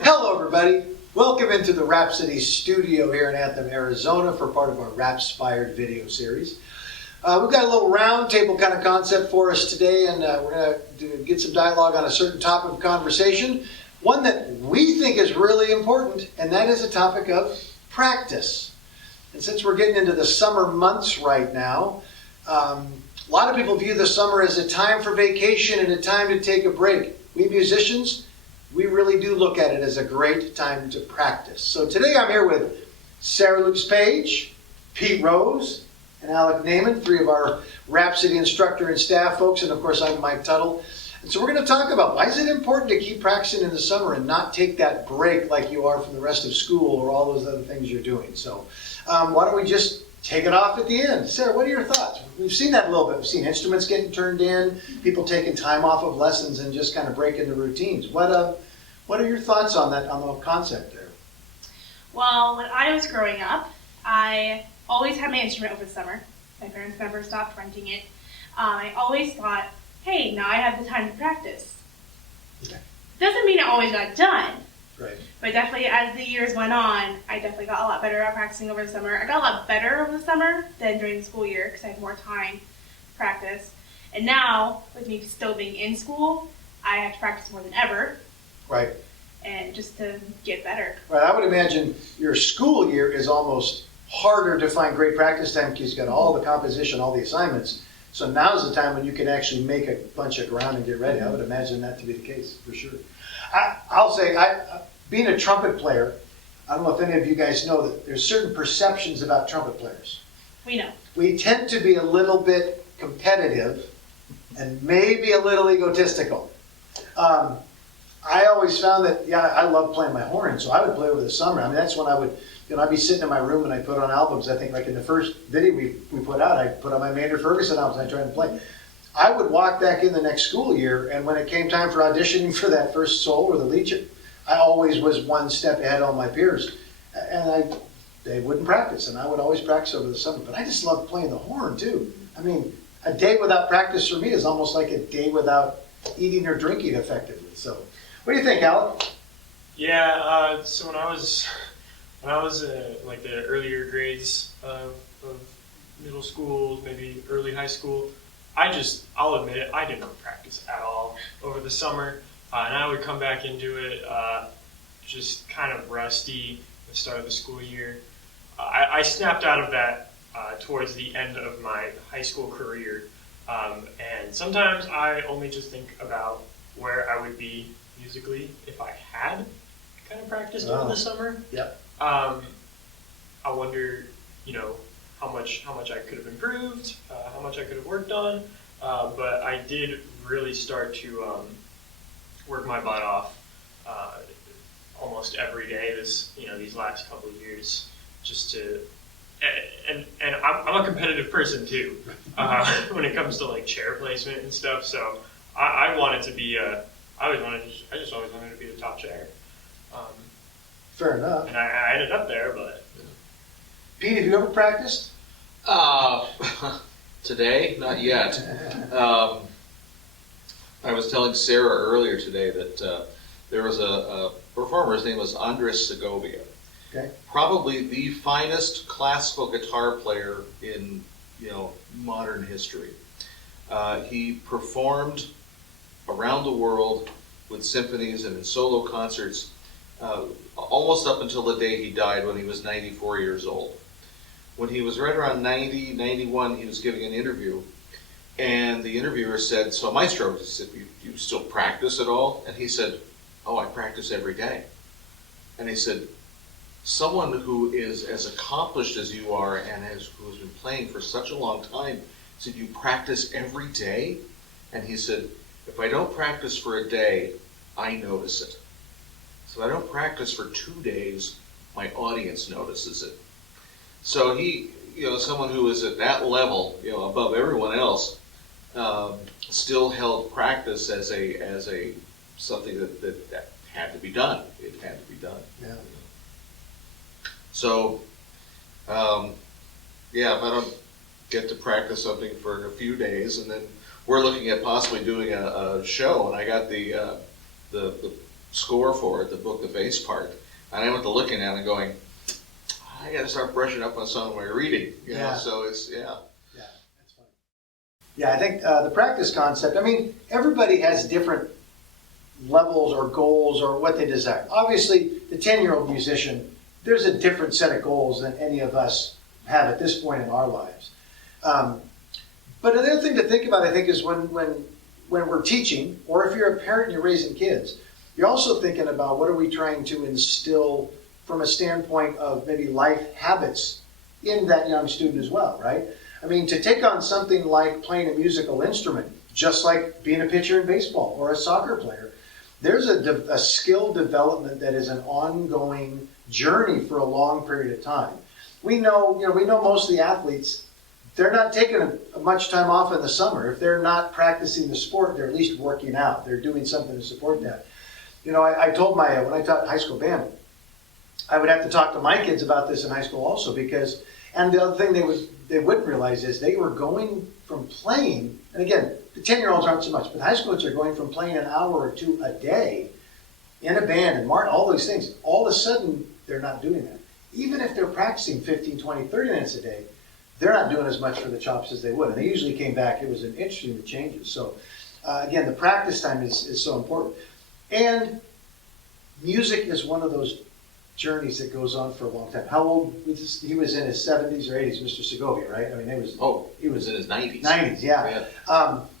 Hello, everybody. Welcome into the Rhapsody studio here in Anthem, Arizona for part of our Rhapspired video series. We've got a little round table kind of concept for us today, and we're going to get some dialogue on a certain topic of conversation, one that we think is really important, and that is a topic of practice. And since we're getting into the summer months right now, a lot of people view the summer as a time for vacation and a time to take a break. We musicians, we really do look at it as a great time to practice. So today I'm here with Sarah Lucas-Page, Pete Rose, and Alec Namen, three of our Rhapsody instructor and staff folks, and of course I'm Mike Tuttle. And so we're going to talk about why is it important to keep practicing in the summer and not take that break like you are from the rest of school or all those other things you're doing. So why don't we just take it off at the end. Sarah, what are your thoughts? We've seen that a little bit. We've seen instruments getting turned in, people taking time off of lessons and just kind of breaking the routines. What are your thoughts on that, on the concept there? Well, when I was growing up, I always had my instrument over the summer. My parents never stopped renting it. I always thought, hey, now I have the time to practice. Okay. Doesn't mean it always got done. Right. But definitely as the years went on, I definitely got a lot better at practicing over the summer. I got a lot better over the summer than during the school year because I had more time to practice. And now, with me still being in school, I have to practice more than ever. Right. And just to get better. Right. I would imagine your school year is almost harder to find great practice time because you've got all the composition, all the assignments. So now's the time when you can actually make a bunch of ground and get ready. I would imagine that to be the case, for sure. I'll say, being a trumpet player, I don't know if any of you guys know that there's certain perceptions about trumpet players. We know. We tend to be a little bit competitive and maybe a little egotistical. I always found that, I love playing my horn, so I would play over the summer. I mean, that's when I would, I'd be sitting in my room and I'd put on albums. I think like in the first video we put out, I put on my Maynard Ferguson albums and I tried to play. I would walk back in the next school year, and when it came time for auditioning for that first solo or the lead, I always was one step ahead of all my peers. And they wouldn't practice, and I would always practice over the summer. But I just love playing the horn, too. I mean, a day without practice for me is almost like a day without eating or drinking effectively. So, what do you think, Alec? Yeah, so when I was like the earlier grades of middle school, maybe early high school, I'll admit it, I didn't practice at all over the summer, and I would come back into it just kind of rusty at the start of the school year. I snapped out of that towards the end of my high school career, and sometimes I only just think about where I would be musically if I had kind of practiced over the summer. Yep. I wonder, how much I could have improved, how much I could have worked on, but I did really start to work my butt off almost every day these last couple of years, just to, and I'm a competitive person too when it comes to like chair placement and stuff. So I wanted to be I just always wanted to be the top chair. Fair enough. And I ended up there, but. Pete, have you ever practiced? Today, not yet. I was telling Sarah earlier today that there was a performer, his name was Andres Segovia. Okay. Probably the finest classical guitar player in modern history. He performed around the world with symphonies and in solo concerts almost up until the day he died when he was 94 years old. When he was right around 90, 91, he was giving an interview, and the interviewer said, "So Maestro, he said, you still practice at all?" And he said, "Oh, I practice every day." And he said, "Someone who is as accomplished as you are and who has been playing for such a long time, said, you practice every day?" And he said, "If I don't practice for a day, I notice it. So if I don't practice for 2 days, my audience notices it." So he, someone who is at that level, above everyone else, still held practice as a something that had to be done. It had to be done. Yeah. So, if I don't get to practice something for a few days, and then we're looking at possibly doing a show, and I got the score for it, the book, the bass part, and I went to looking at it and going, I got to start brushing up on some of my reading. You know, so it's Yeah, that's funny. Yeah, I think the practice concept, I mean, everybody has different levels or goals or what they desire. Obviously, the 10-year-old musician, there's a different set of goals than any of us have at this point in our lives. But another thing to think about, I think, is when we're teaching, or if you're a parent and you're raising kids, you're also thinking about what are we trying to instill from a standpoint of maybe life habits in that young student as well, right? I mean, to take on something like playing a musical instrument, just like being a pitcher in baseball or a soccer player, there's a skill development that is an ongoing journey for a long period of time. We know most of the athletes, they're not taking much time off in the summer. If they're not practicing the sport, they're at least working out. They're doing something to support that. You know, I told when I taught high school band, I would have to talk to my kids about this in high school also because, and the other thing they wouldn't realize is they were going from playing, and again, the 10-year-olds aren't so much, but high schoolers are going from playing an hour or two a day in a band and all those things. All of a sudden, they're not doing that. Even if they're practicing 15, 20, 30 minutes a day, they're not doing as much for the chops as they would. And they usually came back, it was an interesting changes. So again, the practice time is so important. And music is one of those journeys that goes on for a long time. How old was he? Was in his 70s or 80s, Mr. Segovia, right? I mean, he was in his 90s. 90s, yeah.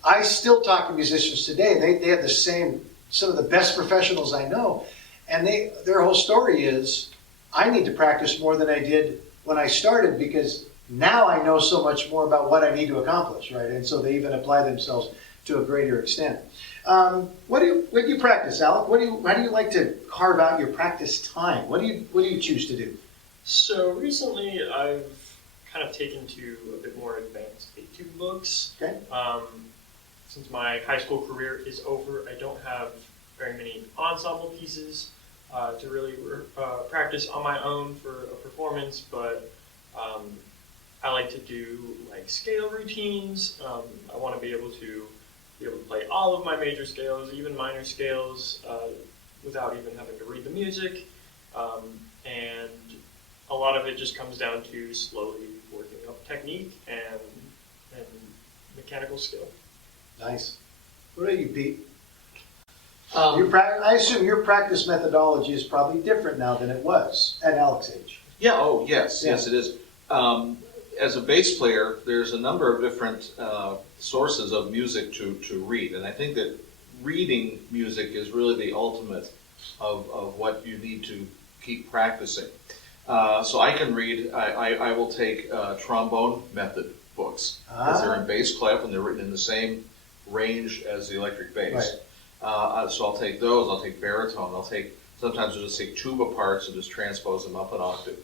I still talk to musicians today. They have some of the best professionals I know, and their whole story is, I need to practice more than I did when I started because now I know so much more about what I need to accomplish, right? And so they even apply themselves to a greater extent. What do you practice, Alec? How do you like to carve out your practice time? What do you choose to do? So recently, I've kind of taken to a bit more advanced etude books. Okay. Since my high school career is over, I don't have very many ensemble pieces to really practice on my own for a performance, but I like to do like scale routines. I want to be able to play all of my major scales, even minor scales, without even having to read the music. And a lot of it just comes down to slowly working up technique and mechanical skill. Nice. What about you, Pete? I assume your practice methodology is probably different now than it was at Alec's age. Yeah, yes, it is. As a bass player, there's a number of different sources of music to read, and I think that reading music is really the ultimate of what you need to keep practicing. So I can read, I will take trombone method books, because they're in bass clef and they're written in the same range as the electric bass. Right. So I'll take those, I'll take baritone, sometimes I'll just take tuba parts and just transpose them up an octave.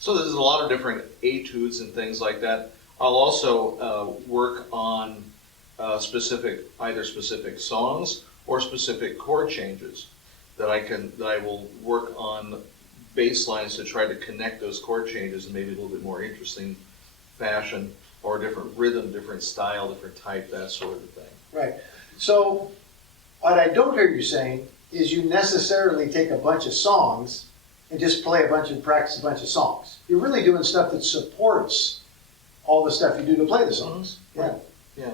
So there's a lot of different etudes and things like that. I'll also work on either specific songs or specific chord changes that I will work on bass lines to try to connect those chord changes in maybe a little bit more interesting fashion, or different rhythm, different style, different type, that sort of thing. Right. So what I don't hear you saying is you necessarily take a bunch of songs and just practice a bunch of songs. You're really doing stuff that supports all the stuff you do to play the songs. Mm-hmm. Yeah,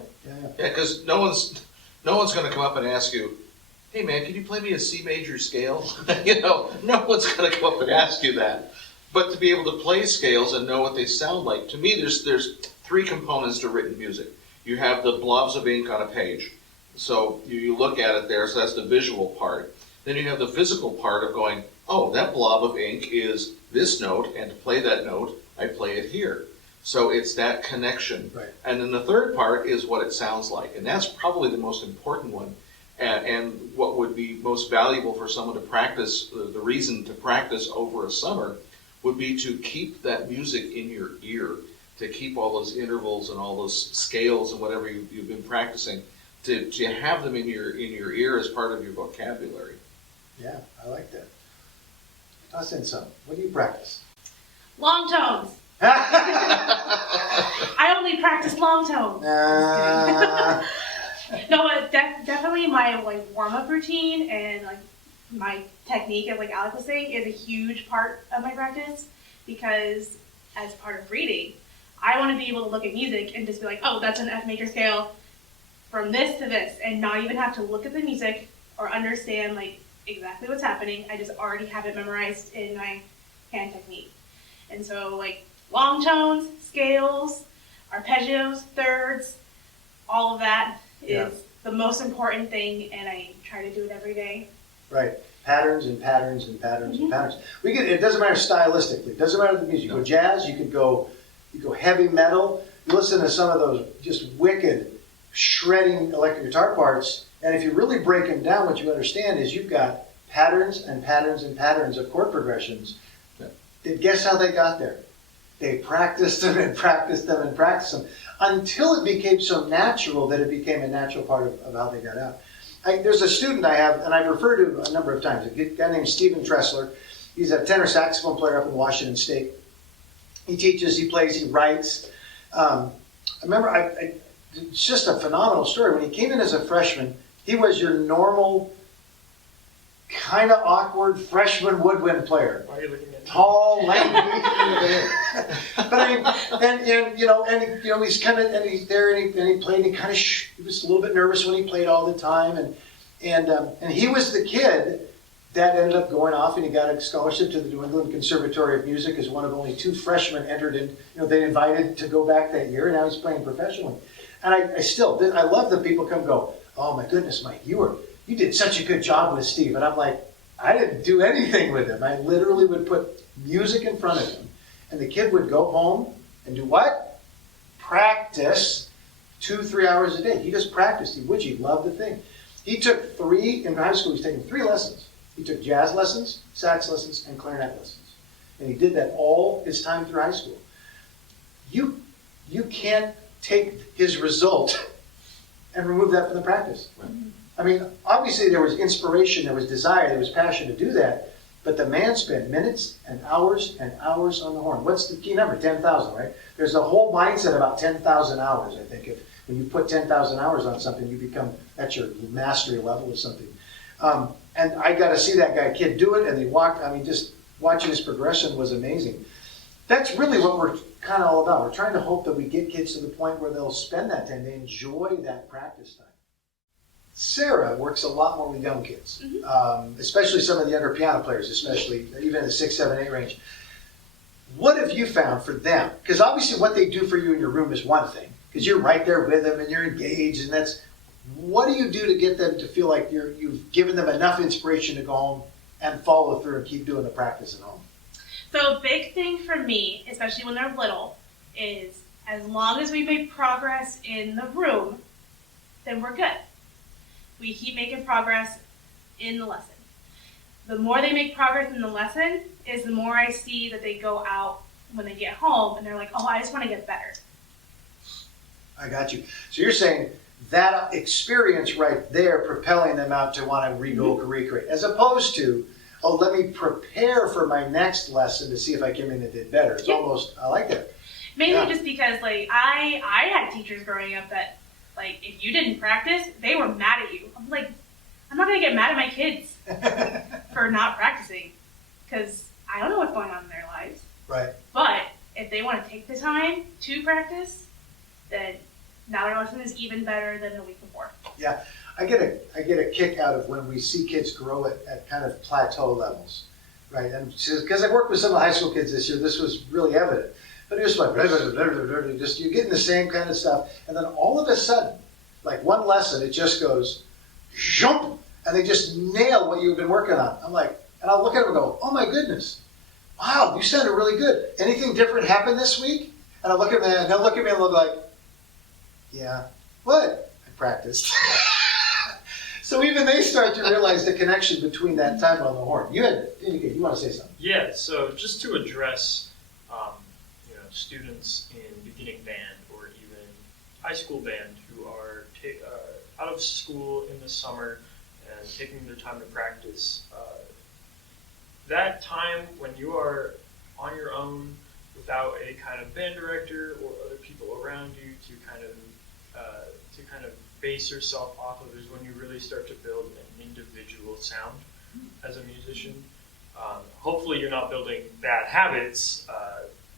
because no one's going to come up and ask you, hey man, can you play me a C major scale? No one's going to come up and ask you that. But to be able to play scales and know what they sound like, to me there's three components to written music. You have the blobs of ink on a page. So you look at it there, so that's the visual part. Then you have the physical part of going, oh, that blob of ink is this note, and to play that note, I play it here. So it's that connection. Right. And then the third part is what it sounds like. And that's probably the most important one. And what would be most valuable for someone to practice, the reason to practice over a summer, would be to keep that music in your ear, to keep all those intervals and all those scales and whatever you've been practicing, to have them in your ear as part of your vocabulary. Yeah, I like that. Toss in some. What do you practice? Long tones. I only practice long tones. No, but definitely my like warm up routine and like my technique, as like Alec was saying, is a huge part of my practice because as part of reading, I want to be able to look at music and just be like, oh, that's an F major scale from this to this, and not even have to look at the music or understand like exactly what's happening. I just already have it memorized in my hand technique. And so like long tones, scales, arpeggios, thirds, all of that is the most important thing, and I try to do it every day. Right. Patterns and patterns and patterns Mm-hmm. and patterns. It doesn't matter stylistically. It doesn't matter the music. You go jazz, you go heavy metal. You listen to some of those just wicked shredding electric guitar parts, and if you really break them down, what you understand is you've got patterns and patterns and patterns of chord progressions. Guess how they got there? They practiced them and practiced them and practiced them until it became so natural that it became a natural part of how they got out. There's a student I have, and I've referred to a number of times, a guy named Stephen Tressler. He's a tenor saxophone player up in Washington State. He teaches, he plays, he writes. I remember, it's just a phenomenal story. When he came in as a freshman, he was your normal, kind of awkward freshman woodwind player. Why are you looking at me? Tall, lanky. But I mean, and he's kind of, and he's there, and he played, and he kind of, he was a little bit nervous when he played all the time, and he was the kid that ended up going off, and he got a scholarship to the New England Conservatory of Music as one of only 2 freshmen entered in. They invited to go back that year, and now he's playing professionally. And I love that people come and go, oh my goodness, Mike, you did such a good job with Steve. And I'm like, I didn't do anything with him. I literally would put music in front of him, and the kid would go home and do what? Practice 2-3 hours a day. He just practiced. He loved the thing. He took in high school, he's taken 3 lessons. He took jazz lessons, sax lessons, and clarinet lessons. And he did that all his time through high school. You can't take his result and remove that from the practice. Right. I mean, obviously there was inspiration, there was desire, there was passion to do that, but the man spent minutes and hours on the horn. What's the key number? 10,000, right? There's a whole mindset about 10,000 hours, I think. When you put 10,000 hours on something, that's your mastery level of something. And I got to see that kid do it, and they walked, just watching his progression was amazing. That's really what we're kind of all about. We're trying to hope that we get kids to the point where they'll spend that time, they enjoy that practice time. Sarah works a lot more with young kids, especially some of the younger piano players, especially even in the 6, 7, 8 range. What have you found for them? Because obviously what they do for you in your room is one thing, because you're right there with them and you're engaged, and what do you do to get them to feel like you've given them enough inspiration to go home and follow through and keep doing the practice at home? So a big thing for me, especially when they're little, is as long as we make progress in the room, then we're good. We keep making progress in the lesson. The more they make progress in the lesson is the more I see that they go out when they get home and they're like, oh, I just want to get better. I got you. So you're saying that experience right there propelling them out to want to recreate, as opposed to, oh, let me prepare for my next lesson to see if I came in and did better. It's almost, I like that. Mainly just because, like, I had teachers growing up that, like, if you didn't practice, they were mad at you. I'm like, I'm not going to get mad at my kids for not practicing because I don't know what's going on in their lives. Right. But if they want to take the time to practice, then now their lesson is even better than the week before. Yeah. I get a kick out of when we see kids grow at kind of plateau levels, right? And because I worked with some of the high school kids this year, this was really evident. But it was like, just you're getting the same kind of stuff, and then all of a sudden, like one lesson, it just goes, jump, and they just nail what you've been working on. I'm like, and I'll look at them and go, oh my goodness, wow, you sounded really good. Anything different happened this week? And I'll look at them, and they'll look at me and look like, yeah, what? I practiced. So even they start to realize the connection between that time on the horn. You want to say something? Yeah, so just to address students in beginning band or even high school band who are out of school in the summer and taking their time to practice, that time when you are on your own without a kind of band director or other people around you to kind of base yourself off of is when you really start to build an individual sound as a musician. Hopefully you're not building bad habits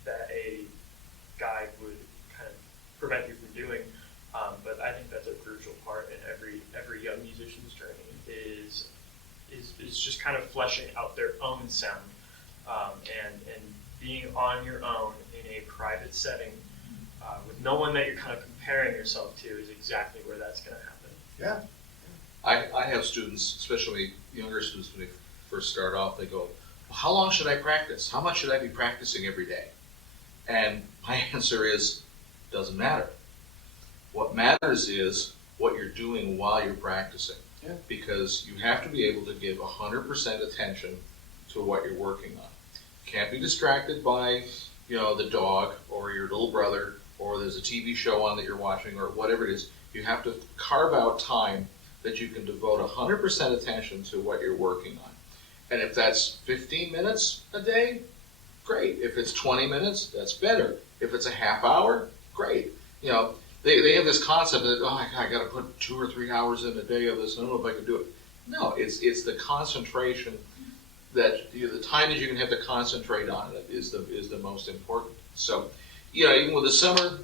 that a guide would kind of prevent you from doing. But I think that's a crucial part in every young musician's journey is just kind of fleshing out their own sound and being on your own in a private setting with no one that you're kind of comparing yourself to is exactly where that's going to happen. Yeah. I have students, especially younger students, when they first start off, they go, well, how long should I practice? How much should I be practicing every day? And my answer is, doesn't matter. What matters is what you're doing while you're practicing. Yeah. Because you have to be able to give 100% attention to what you're working on. Can't be distracted by, the dog or your little brother, or there's a TV show on that you're watching, or whatever it is. You have to carve out time that you can devote 100% attention to what you're working on. And if that's 15 minutes a day, great. If it's 20 minutes, that's better. If it's a half hour, great. They have this concept that, I got to put 2 or 3 hours in a day of this. I don't know if I can do it. No, it's the concentration that the time that you can have to concentrate on it is the most important. So, even with the summer,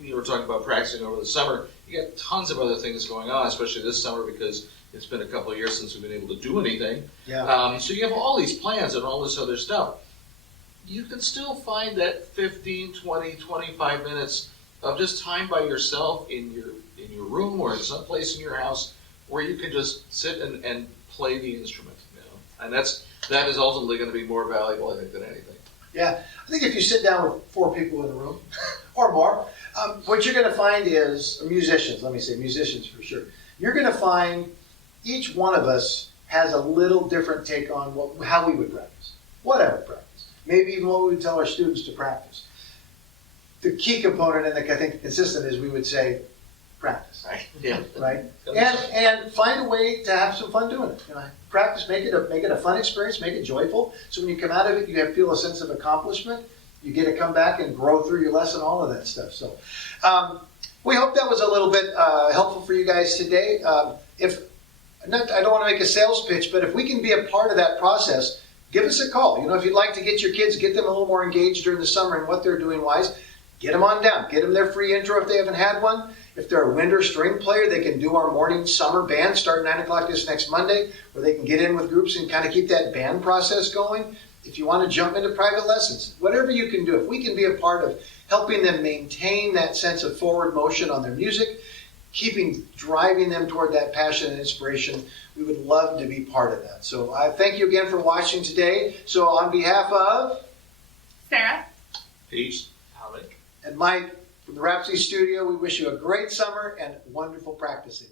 you were talking about practicing over the summer. You got tons of other things going on, especially this summer because it's been a couple of years since we've been able to do anything. Yeah. So you have all these plans and all this other stuff. You can still find that 15, 20, 25 minutes of just time by yourself in your room or in some place in your house where you can just sit and play the instrument. And that is ultimately going to be more valuable, I think, than anything. Yeah, I think if you sit down with 4 people in a room or more, what you're going to find is, musicians for sure, you're going to find each one of us has a little different take on how we would practice, whatever practice, maybe even what we would tell our students to practice. The key component, and I think consistent, is we would say practice. Right. Yeah. Right? And find a way to have some fun doing it. Practice, make it a fun experience, make it joyful. So when you come out of it, you feel a sense of accomplishment. You get to come back and grow through your lesson, all of that stuff. So we hope that was a little bit helpful for you guys today. I don't want to make a sales pitch, but if we can be a part of that process, give us a call. If you'd like to get your kids, get them a little more engaged during the summer in what they're doing wise, get them on down. Get them their free intro if they haven't had one. If they're a wind or string player, they can do our morning summer band starting 9 o'clock this next Monday, where they can get in with groups and kind of keep that band process going. If you want to jump into private lessons, whatever you can do, if we can be a part of helping them maintain that sense of forward motion on their music, driving them toward that passion and inspiration, we would love to be part of that. So I thank you again for watching today. So on behalf of Sarah, Peace. Alec. and Mike from the Rhapsody Studio, we wish you a great summer and wonderful practicing.